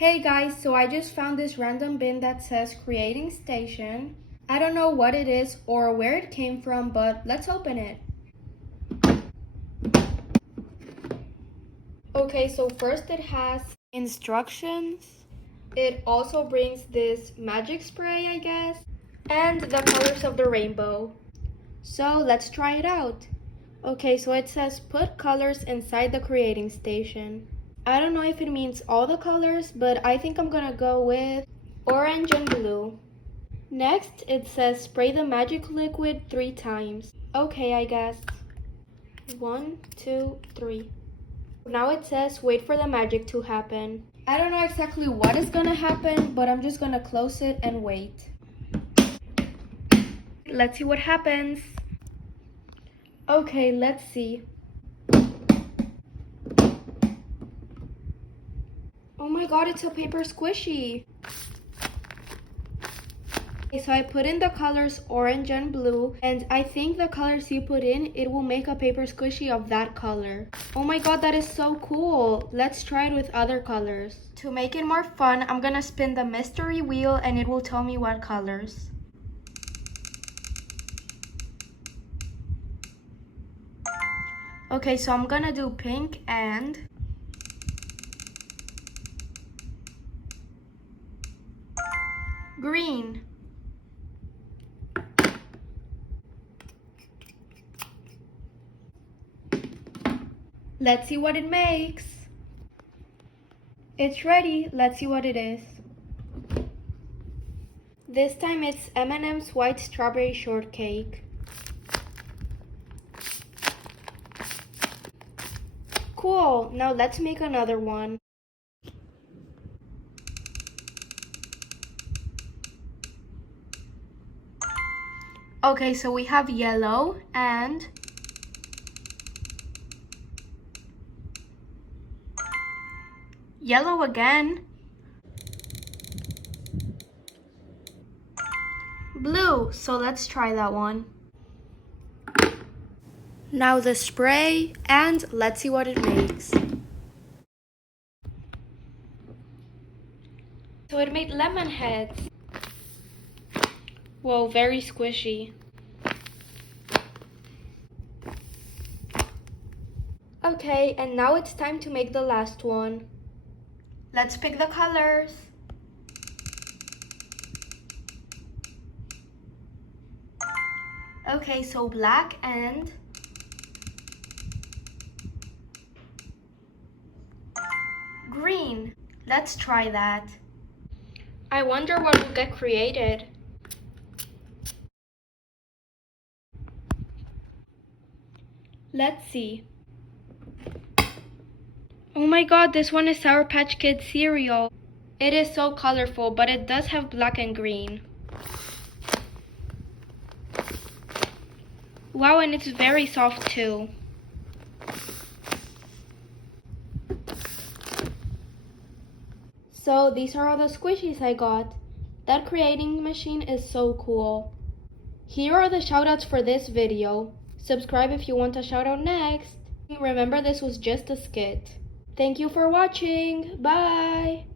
Hey guys, so I just found this random bin that says creating station. I don't know what it is or where it came from, but let's open it. Okay, so first it has instructions. It also brings this magic spray, I guess, and the colors of the rainbow. So let's try it out. Okay, so it says put colors inside the creating station. I don't know if it means all the colors, but I think I'm gonna go with orange and blue. Next, it says spray the magic liquid 3 times. Okay, I guess. 1, 2, 3. Now it says wait for the magic to happen. I don't know exactly what is gonna happen, but I'm just gonna close it and wait. Let's see what happens. Okay, let's see. Oh my god, it's a paper squishy. Okay, so I put in the colors orange and blue, and I think the colors you put in, it will make a paper squishy of that color. Oh my god, that is so cool. Let's try it with other colors. To make it more fun, I'm gonna spin the mystery wheel and it will tell me what colors. Okay, so I'm gonna do pink and green. Let's see what it makes. It's ready. Let's see what it is. This time it's M&M's white strawberry shortcake. Cool. Now let's make another one. Okay, so we have yellow and yellow again. Blue, so let's try that one. Now the spray, and let's see what it makes. So it made lemon heads. Whoa, very squishy. Okay, and now it's time to make the last one. Let's pick the colors. Okay, so black and green. Let's try that. I wonder what will get created. Let's see. Oh my god, this one is Sour Patch Kids cereal. It is so colorful, but it does have black and green. Wow, and it's very soft too. So these are all the squishies I got. That creating machine is so cool. Here are the shoutouts for this video. Subscribe if you want a shoutout next. Remember, this was just a skit. Thank you for watching. Bye!